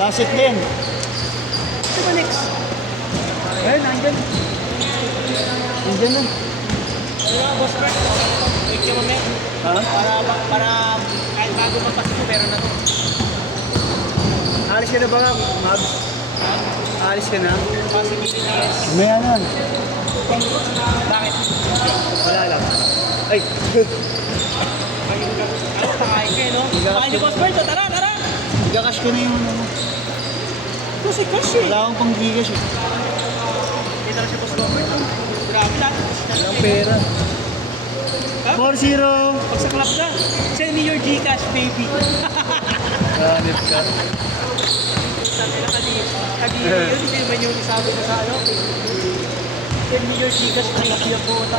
Lasit din. Ito ba next? Ayun, nandyan. Nandyan na. Diba, boss Bert? Wait ka mamaya. Ha? Para kahit bago magpasok ko, meron na to. Alis ka na ba, Mabs? Alis ka na? Possibility yes. May ano? Bakit? Wala lang. Ay! Ano, pakain kayo, no? Pakain niyo, boss Bert. Tara, tara! Igakash ko na yung ano. Kasi kasi. Wala akong pang gigas eh. Dito na si boss Robert. Grabe lahat. Walang pera. Ha? 4-0! Pag sa club ka, send me your Gcash, baby. Ganit ka. Sabi na kadiri yun, hindi naman yung isabi ko sa ano. Send me your Gcash, baby, ang puta.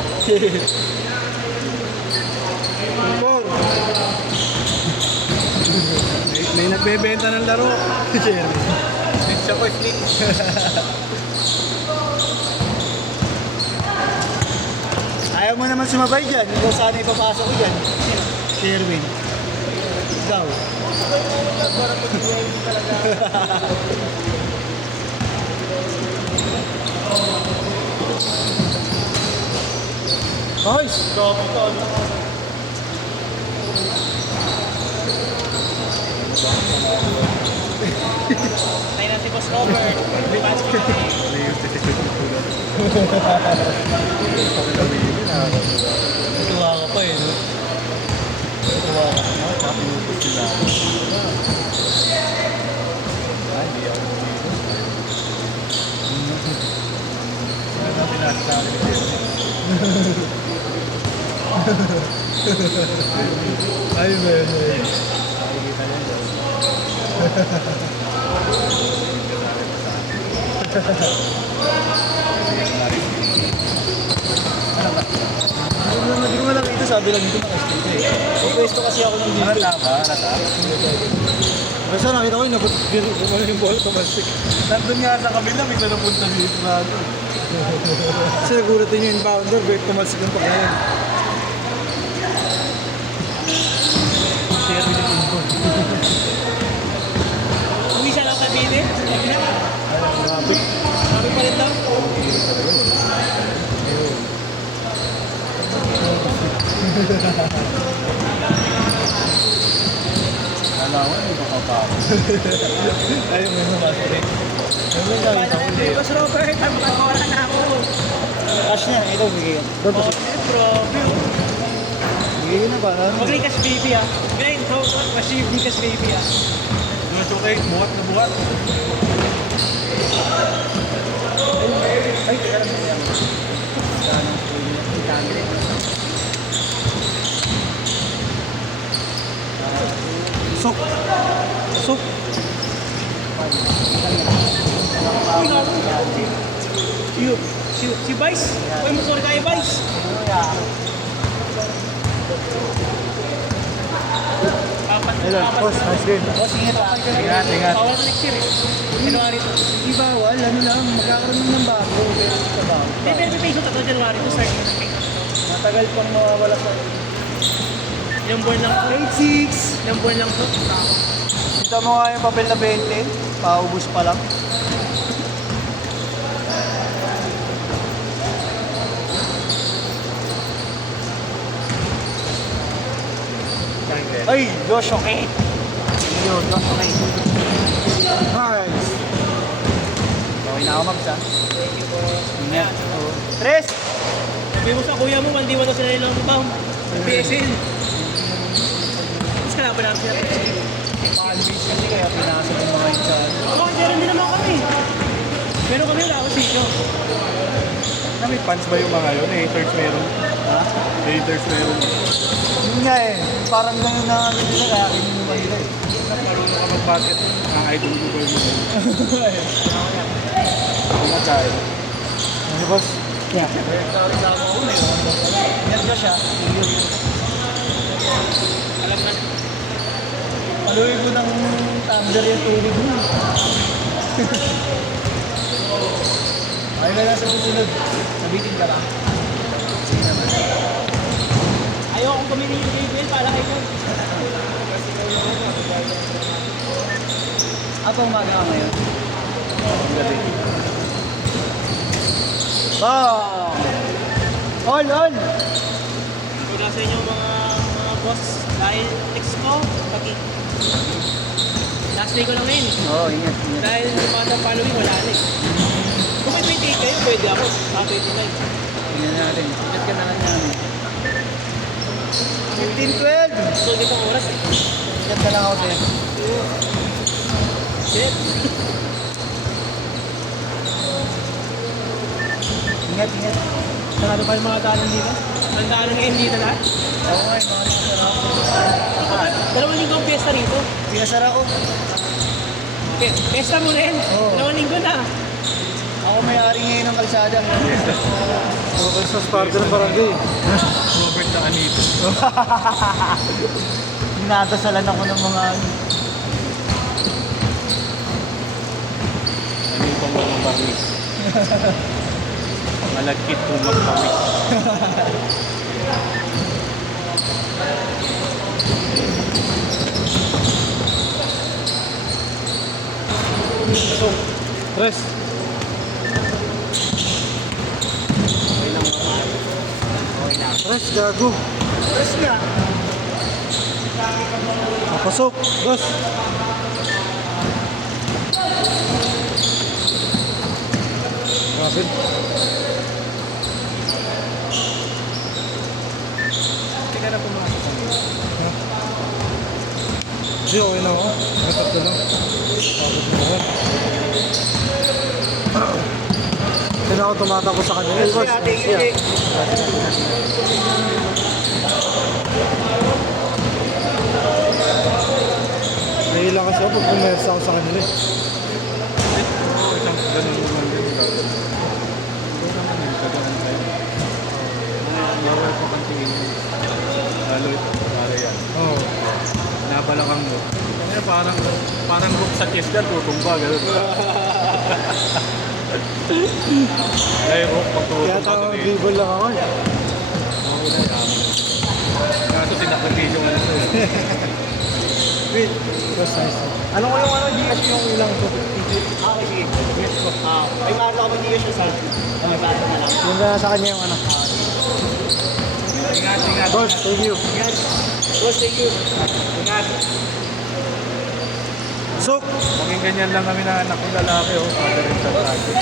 May nagbebenta ng laro. Jerry. Siya ko, sleep. Ayaw mo naman sumabay dyan. Ikaw sana ipapasok ko dyan. Sherwin. Ikaw. Boys! Gabi ka. Tayo na si boss Robert. Advance ko na. Natuwa ka pa eh. No? Natuwa ka pa. Kapinupos nila. Ay, hindi ako dito. Sino na pinasasali ni Jerry? Ay, man. Nakikita niya dyan. Hindi mo lang ito, sabi lang dito nakastito eh. Pwesto kasi ako ng dito. Halata? Basta nakita ko yun, kumano yung bola, tumastik. Nandun nga sa kabila, may napunta dito na ano. Kasi nagulatin yung inbounder, bet tumastik ng pagkain. Share with the inbound. Uwi siya lang kay Bini. Grabe. Sabi pa rin daw. Alam ko, hindi pa pa. Ayun, may mamasok rin. Boss Robert, wala na ako. Cash niya, ito, bigay yun. Doon pa siya. Bro, Bigay yun na ba? mag-Gcash baby ah. Grind bro, machine Gcash baby ah. Mga chokay, buhat na buhat. Ay, kaya lang yan. Sok. Sok. Si Vice? Uy, mo sorry kayo Vice. Hello, boss, nice game. Boss, ingat pa. Ingat, ingat. Bawal sa next year eh. January to. Di bawal, ano lang, magkakaroon ng bago. Sa bago. Hindi, pero may Facebook ito January to start. Matagal pang mawawala sa... Ilang buwan lang po. 8-6. Ilang buwan lang po. Kita mo nga yung papel na 20, paubos pa lang. Ay, Josh, okay. Yun, Josh, okay. Nice. Okay na ako, Mags, ha? Ingat. Tres! Sabi mo sa kuya mo, hindi mo na sila ilang pound. PSN. Tapos kalaban namin sila. Paka-albis kasi kaya pinasok yung mga yun sa... Oo, meron din naman kami. Meron kami wala ako dito. May pants ba yung mga yun? Haters meron. Ha? Haters meron. Yun nga eh. Parang ganun na ano nila kaya kinuha nila eh. Marunong ka mag-basket. Ang idol ko ba yun? Ano tayo? Ano boss? Yeah. Reklamo ko na yun. Yan ka siya. Alam na. Paluwi ko ng tumbler yung tubig mo. Ay na lang sa susunod. Nabitin ka lang. Sige naman. Ayaw akong pumili yung JBL para kay Paul. Apa umaga ka ngayon? Gabi. Bang! On! Wala sa inyo mga boss dahil next ko, pati last day ko lang ngayon. Oo, ingat. Dahil yung mga following wala na eh. Kung may 28 kayo, pwede ako. Sa 29. Tingnan natin. Ingat ka na lang namin. 15-12! So, hindi pang oras eh. Ingat ka lang ako sa'yo. Shit. Ingat. Sarado pa yung mga daanan dito? Ang daanan ngayon dito lahat? Oo nga, mga nasarap. Dalawang linggo ang piyesta rito. Pinasara ko. Piyesta mo rin. Oo. Dalawang linggo na. Ako may-ari ngayon ng kalsada. Okay, sa Sparta ng barangay. Robert na Anito. Nadasalan ako ng mga Anitong mga barnis. Malagkit kung magpawis. So, rest. Rest, gago. Press nga. Pasok, boss. Rapid. Hindi ka na pumasok. Hindi, okay na ako. Matatlo lang. Tapos na ako. Hindi na ako tumatakbo sa kanila. Kasi ate, kasi Nahilang kasi ako pag pumersa ako sa kanila. Oo, isang ganun naman din. Hindi naman yun, kagaan tayo. Bawal pa kang tingin mo. Lalo ito, para yan. Oo. Nabalakang mo. Kaya parang group sa chest dyan, tutumba, gano'n. Kaya rock, pag tutumba. Kaya tawag dribble lang ako. Oo, na yan. Kaso sinakagin yung ano ito. Wait, that's nice. ano ko yung Gcash yung ilang to? Okay, sige. Yes po. May mga ako mag siya sa may bata na lang. Yung na sa kanya yung ano. Ingat. Boss, thank you. Ingat. Boss, thank you. Ingat. Sok! Maging ganyan lang kami ng anak kong lalaki, oh. Father and son natin.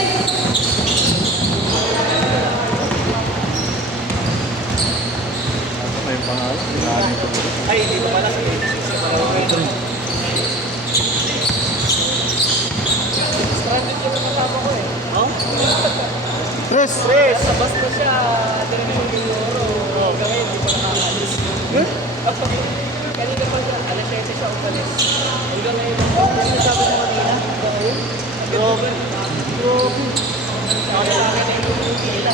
Ano pa yung pangalan? Dinaanin ko. Ay, dito pala sa Stranded ko sa kasama ko eh. Oh? Tres! Sa bus ko siya. Diretso yung Euro. Ngayon, hindi pa nakakalis. Kanina pa siya. Alas 7 siya umalis. Hanggang ngayon. Ano sabi mo kanina? Grabe. Sabi sa akin eh, yung pila.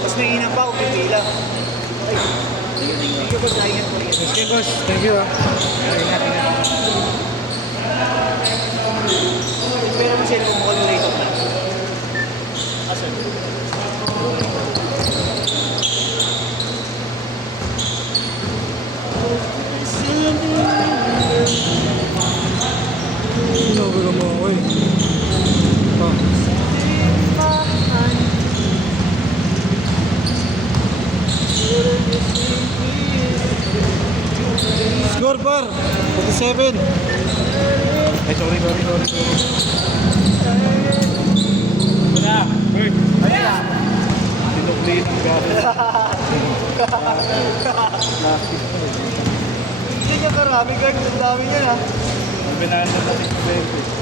Mas may inang pa, pipila. Ay, hindi ka ba sahingan ko rin? Okay, boss. Thank you, ah. Ingat. Pero mo siya kung mukhang rate na. Asan? Sinabi mo ako, eh. Score par! 47! Ay, sorry. Wala. Wait! Sinukli ng gamit. Plastic pa, eh. Hindi niya karami, guard. Ang dami niya na. Ang binasa na 620.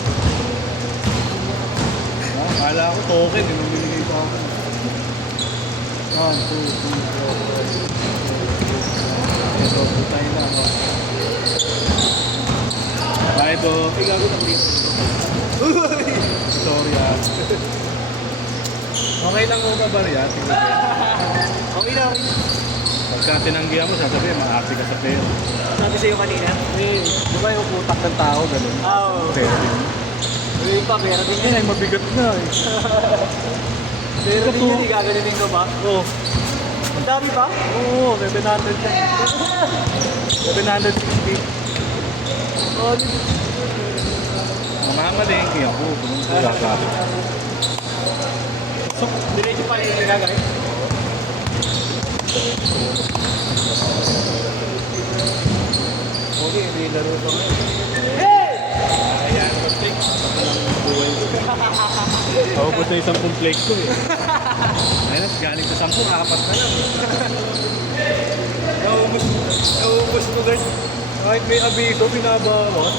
Kala ko token, yung binigay ko ako. 1, 2, 3, 4, 5, 6, 7, 8, 9, 10. Ito, tayo na ako. Bye, ito. Ay, gago na please. Sorry, ah. Okay lang mo ba ba yan? Tingnan mo. Okay lang. Pagka tinanggihan mo, sasabihin, maasi ka sa pera. Sabi sa'yo kanina. Eh, di ba yung utak ng tao, ganun? Oo. Pera din. Yung pa, pera din Ay, mabigat na eh. Pera din yun, gaganunin ko ba? Oo. Ang dami pa? Oo, may 700 yan. 760. Mamamalengke ako. Wala ka. So, diretso pa rin yung gagawin. Okay, may laro pa ngayon. Ayan, perfect. Ako po sa isang komplekso eh. Ayun, galing sa 10, 4 na lang. Naubos ko guys. Kahit may abiso, binabawat.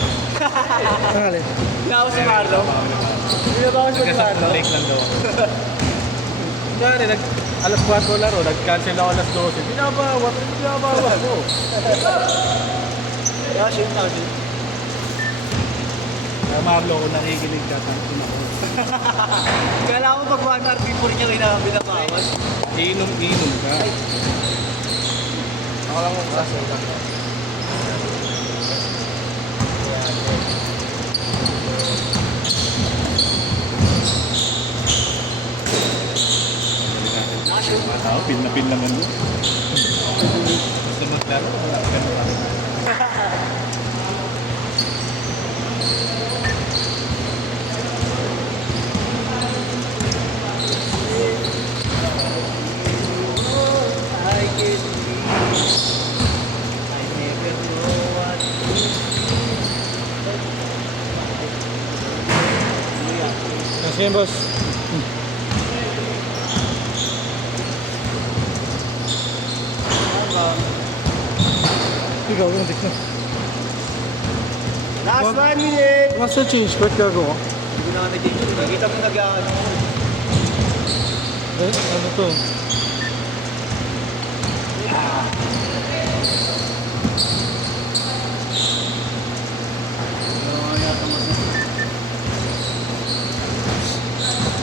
Sali. Naos si Marlo. Binabawas mo si Nagkasang Marlo. lake lang daw. Gani, alas 4 laro, nag-cancel ako alas 12. Binabawat ko. Kasi yung tawag yun. Kaya Marlo, kung nakikinig ka, tangkin ako. Kala ko pag 1 hour before niya kayo binabawas. Inom ka. Ako lang kung sasal. Mga tao, pin na pin naman mo. Basta maglaro, ganun lang. I get I never know what Kasi yun, boss. Ikaw, yung dito. Last 1 minute! Once you change, ba't gagawa? Hindi ko na nga nag-change. Nakita mo nag-ano. Eh, ano to? Ah.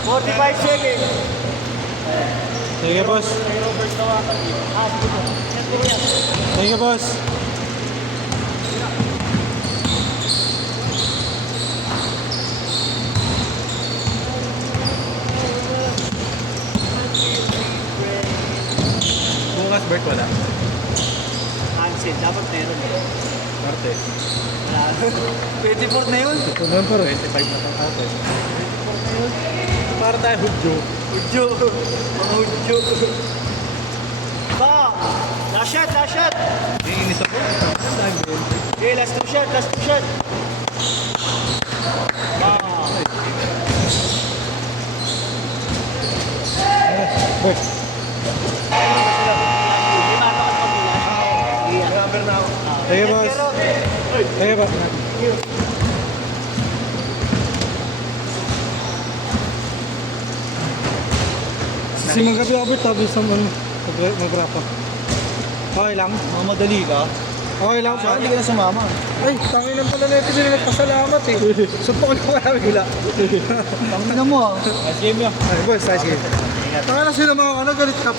45 seconds. Sige, boss. Sige, boss. Bukas, Bert, wala. Cancel. Dapat meron eh. Marte. Wala. 24 na yun. Ito naman pa rin. 25 na itong atin. Para tayo hudyo. Udyo. Mga udyo. Bang! Last shot, last shot! Iinis ako. Okay, last 2 shot, last 2 shot. Bang! Bert. Number na ako. Sige, boss. Sige, boss. Si Magabi Albert, sabi sa mag-wrap up. Okay lang? Mamadali ka? Okay lang siya? Hindi ka na sumama. Ay, tangin lang pala na ito sila nagpasalamat eh. Suntok ko kaya bigla. Tangin na mo ah. Ay, boss, nice game. Tangin na sila mga galit ka